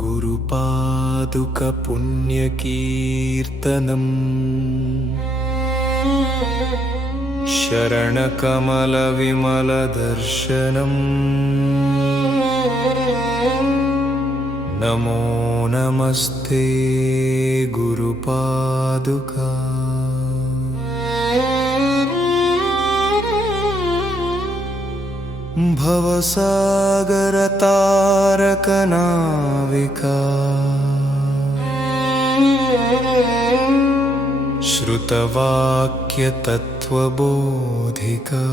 गुरुपादुक पुण्यकीर्तनम् शरणकमलविमलदर्शनम् नमो नमस्ते गुरुपादुका। भवसागरतारकनाविका श्रुतवाक्यतत्त्वबोधिका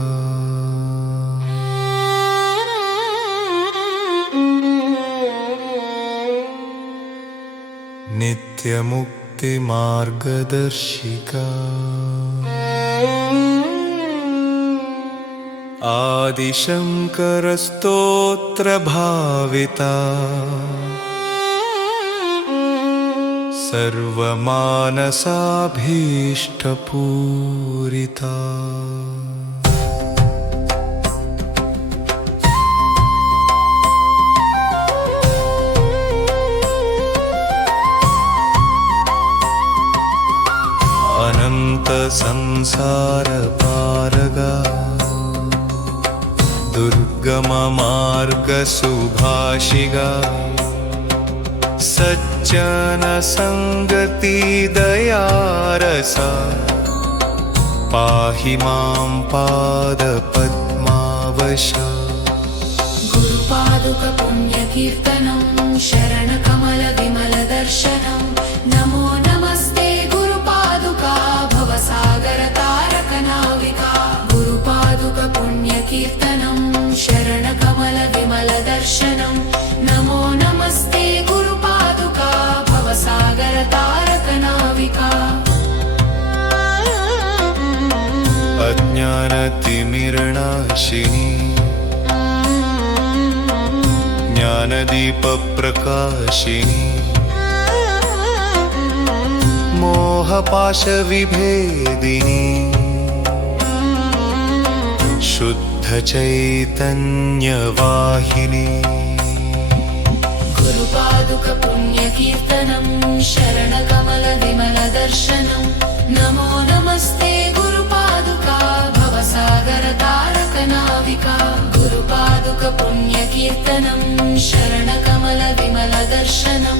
नित्यमुक्तिमार्गदर्शिका आदिशङ्करस्तोत्रभाविता सर्वमानसाभीष्टपूरिता अनन्तसंसारपारगा दुर्गममार्गसुभाषिगा सज्जनसङ्गति दयारसा पाहि मां पादपद्मावशा। गुरुपादुक पुण्यकीर्तनं शरणकमलविमलदर्शनं नमो नमस्ते गुरुपादुका भवसागरतारकनाविका। गुरुपादुक पुण्यकीर्तनं शरणकमलविमलदर्शनं नमो नमस्ते गुरुपादुका भवसागरतारकनाविका। अज्ञानतिमिरनाशिनी ज्ञानदीपप्रकाशिनी मोहपाशविभेदिनी शुद्धचैतन्यवाहिनी। गुरुपादुक पुण्यकीर्तनं शरणकमलविमलदर्शनं नमो नमस्ते गुरुपादुका भवसागरतारकनाविका। गुरुपादुक पुण्यकीर्तनं शरणकमलविमलदर्शनं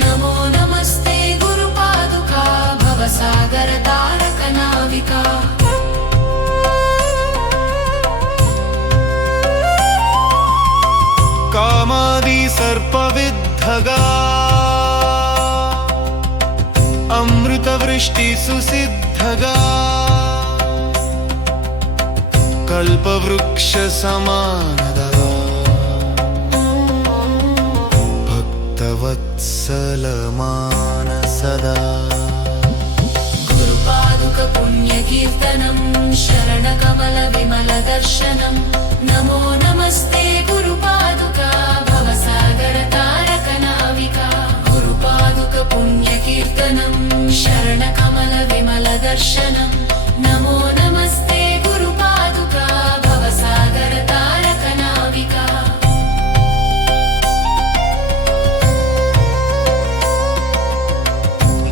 नमो नमस्ते गुरुपादुका भवसागरतारकनाविका। कामादि सर्पविद्धगा अमृतवृष्टि सुसिद्धगा कल्पवृक्ष समानदा भक्तवत्सल मानसदा। गुरुपादुक पुण्यकीर्तनं शरणकमलविमलदर्शनं नमो नमस्ते गुरुपादुका भवसागरतारकनाविका। गुरुपादुक पुण्यकीर्तनं शरणकमलविमलदर्शनं नमो नमस्ते गुरुपादुका भवसागरतारकनाविका।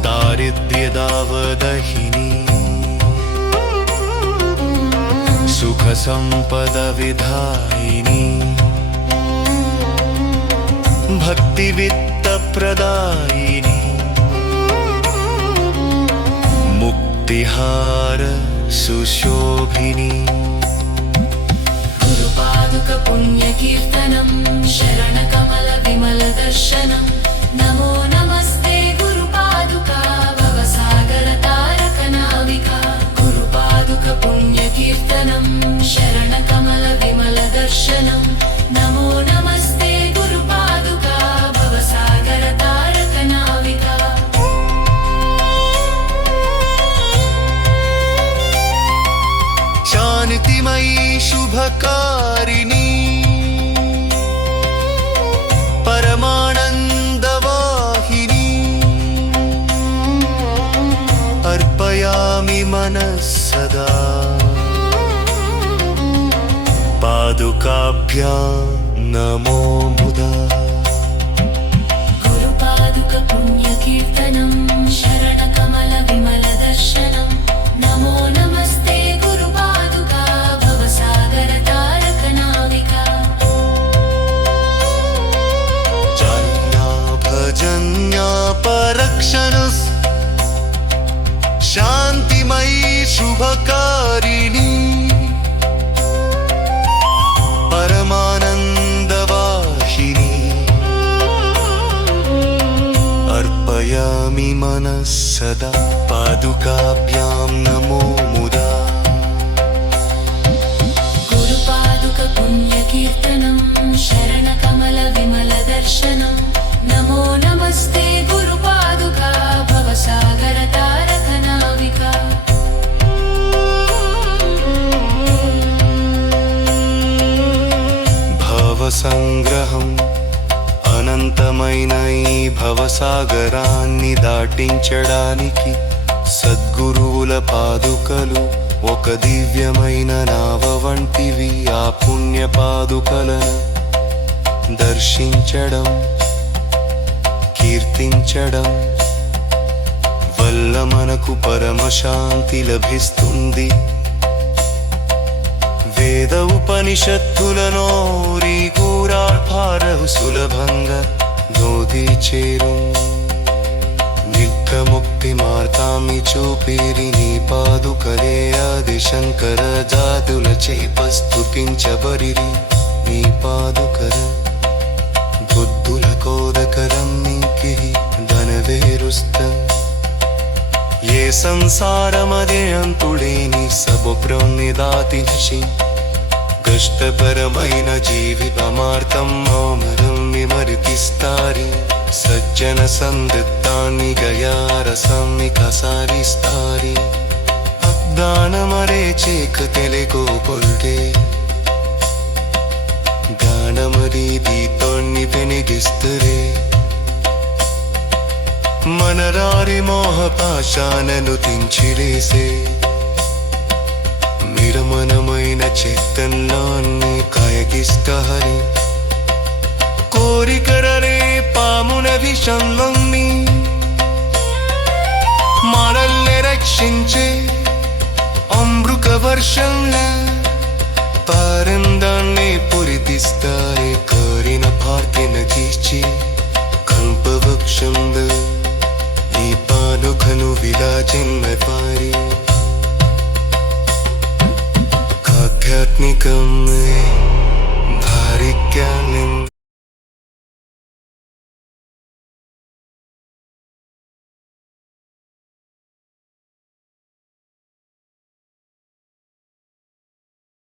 दारिद्र्यदावदहिनी सुखसम्पदविधायिनी भक्तिवित्तप्रदायिनी मुक्तिहार सुशोभिनी। गुरुपादुक पुण्यकीर्तनं शरणकमलविमलदर्शनं नमो नमस्ते गुरुपादुका भवसागरतारकनाविका। गुरुपादुक पुण्यकीर्तनं शरणकमलविमलदर्शनं नमो नमस्ते गुरुपादुका भवसागरतारकनाविका। शान्तिमयी शुभकारिणी परमानन्दवाहिनी अर्पयामि मनः सदा पादुकाभ्यां नमो मुदा। गुरुपादुक पुण्यकीर्तनं शरणकमलविमलदर्शनं नमो नमस्ते गुरुपादुका भवसागरतारकनाविका जान्या भजन्या परक्षणस् शान्तिमयी शुभकारिणी परमानन्दवाहिनी अर्पयामि मनः सदा पादुकाभ्यां नमो मुदा गुरुपादुक पुण्यकीर्तनं शरणकमलविमलदर्शनं नमो नमस्ते गुरुपादुका भवसागरतारकनाविका భవసంగ్రహం అనంతమైన ఈ భవసాగరాన్ని దాటించడానికి సద్గురువుల పాదుకలు ఒక దివ్యమైన నావ వంటివి. ఆ పుణ్య పాదుకలను దర్శించడం కీర్తించడం వల్ల మనకు పరమశాంతి లభిస్తుంది. వేద ఉపనిషత్తులనోరి గూరార్భారహు సులభంగా నోది చేరు నిత్యముక్తి మార్గాన్ని చూపిరి నీ పాదుకలే ఆది శంకర జాతుల చేప స్తుతించబరిరి నీ పాదుకర బుద్ధుల కోదకరం నీకి ధనవేరుస్త ఏ సంసారమదే అంతుడేని సబుప్రనిదాతిశి కష్టపరమైన జీవితమార్థం మౌనరం విమరితిస్తారి సజ్జన సందత్తాన్ని గయారసమ్మిక సారిస్తారి అజ్ఞానమరే చేక తెలుగు పొల్టే జ్ఞానమరీతి తొన్ని వెనిగిస్తరే మనరారి మోహ పాశానను తించిరేసే నిర్మలమైన చైతన్యాన్ని కాయగిస్తహరి కోరికరరే పామున విషంలోని మనల్ని రక్షించే అమృత వర్షంలా పారందాన్ని పురితిస్తారే